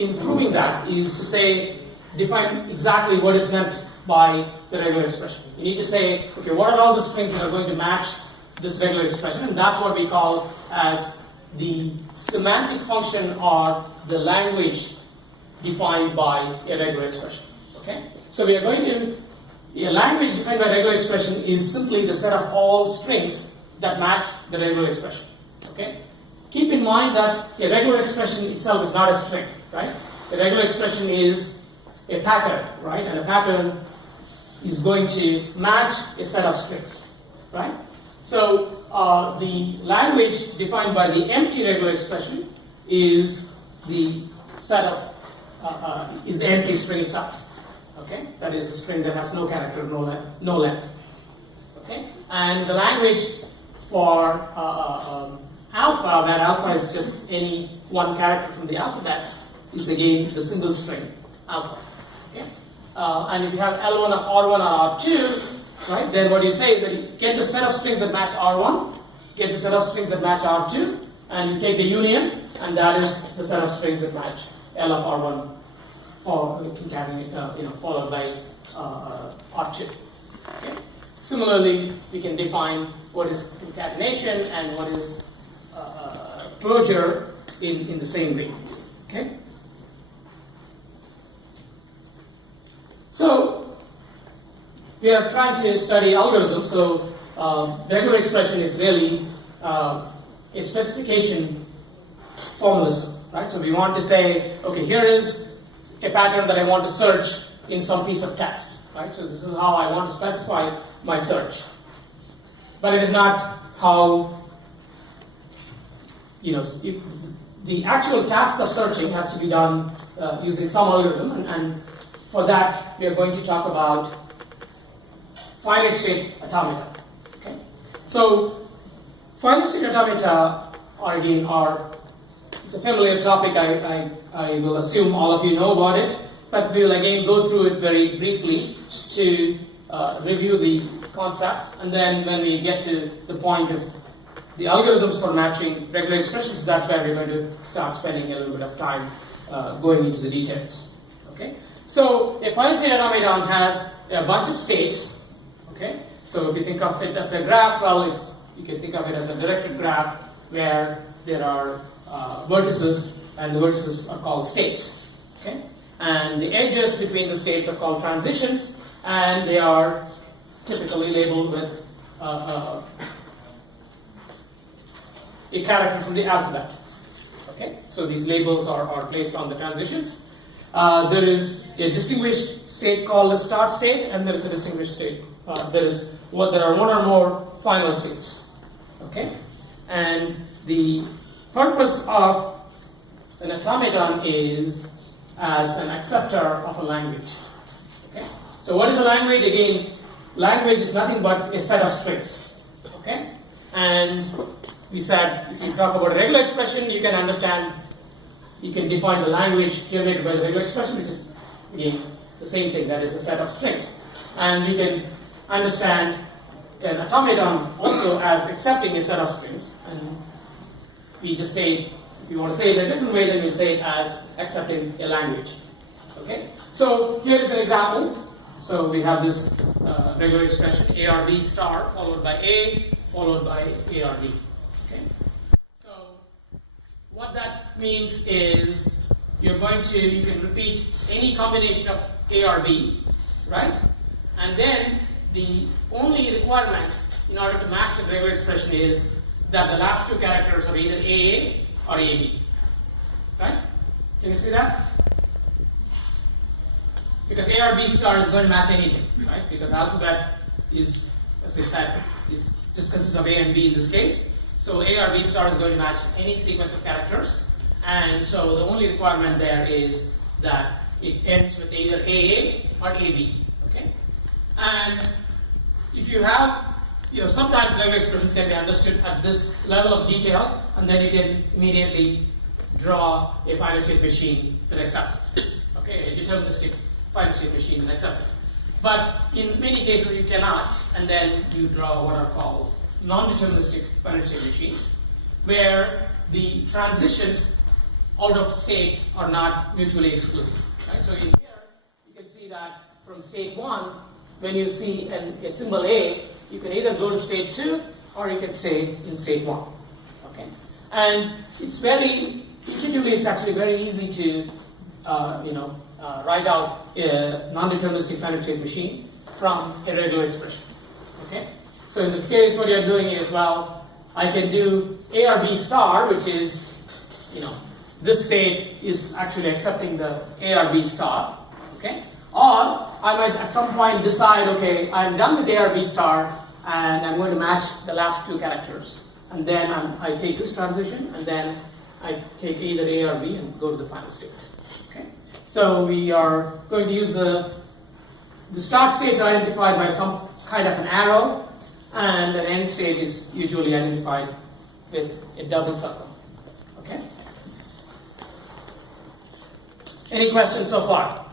Improving that is to say, define exactly what is meant by the regular expression. You need to say, okay, what are all the strings that are going to match this regular expression? And that's what we call as the semantic function or the language defined by a regular expression. Okay? So we are going to, a language defined by regular expression is simply the set of all strings that match the regular expression. Okay? Keep in mind that a regular expression itself is not a string, right? A regular expression is a pattern, right? And a pattern is going to match a set of strings, right? So the language defined by the empty regular expression is the set of is the empty string itself. Okay, that is a string that has no character, no length. Okay, and the language for alpha, where alpha is just any one character from the alphabet, is again the single string alpha. Okay, and if you have L1 or R1 or R2, right, then what you say is that you get the set of strings that match R1, get the set of strings that match R2, and you take the union, and that is the set of strings that match L of R1 followed by R2. Okay. Similarly, we can define what is concatenation and what is closure in the same way. Okay. So we are trying to study algorithms. So regular expression is really a specification formalism, right? So we want to say, okay, here is a pattern that I want to search in some piece of text, right? So this is how I want to specify my search. But it is not how, the actual task of searching has to be done using some algorithm, and for that we are going to talk about finite state automata. Okay? So finite state automata it's a familiar topic. I will assume all of you know about it, but we will again go through it very briefly to review the concepts, and then when we get to the point of the algorithms for matching regular expressions, that's where we're going to start spending a little bit of time going into the details. Okay, so a finite state automaton has a bunch of states. Okay, so if you think of it as a graph, well, you can think of it as a directed graph where there are vertices, and the vertices are called states. Okay, and the edges between the states are called transitions, and they are typically labeled with a character from the alphabet. Okay, so these labels are placed on the transitions. There is a distinguished state called the start state, and there is a distinguished state. There are one or more final states. Okay, and the purpose of an automaton is as an acceptor of a language. Okay, so what is a language? Again, language is nothing but a set of strings. Okay, and we said if you talk about a regular expression, you can define the language generated by the regular expression, which is again the same thing, that is a set of strings. And we can understand an automaton also as accepting a set of strings, and we just say, if you want to say it in a different way, then we'll say it as accepting a language. Okay, so here is an example. So we have this regular expression ARB star followed by A followed by ARB. Okay, so what that means is you can repeat any combination of ARB, right? And then the only requirement in order to match the regular expression is that the last two characters are either AA or AB. Right? Can you see that? Because ARB star is going to match anything, right? Because alphabet is, as I said, just consists of A and B in this case. So ARB star is going to match any sequence of characters, and so the only requirement there is that it ends with either AA or AB. Okay? And if you have, sometimes regular expressions can be understood at this level of detail, and then you can immediately draw a finite state machine that accepts it. Okay, a deterministic finite state machine that accepts it. But in many cases you cannot, and then you draw what are called non-deterministic finite state machines, where the transitions out of states are not mutually exclusive. Right? So in here, you can see that from state 1, when you see a symbol A, you can either go to state 2 or you can stay in state 1. Okay? And it's intuitively it's actually very easy to write out a non-deterministic finite state machine from a regular expression. Okay? So in this case, what you're doing is, well, I can do A or B star, which is, this state is actually accepting the A or B star. Okay? Or I might at some point decide, okay, I'm done with A or B star, and I'm going to match the last 2 characters. And then I take this transition, and then I take either A or B and go to the final state. Okay? So we are going to use the start state is identified by some kind of an arrow, and an end state is usually identified with a double circle. Okay? Any questions so far?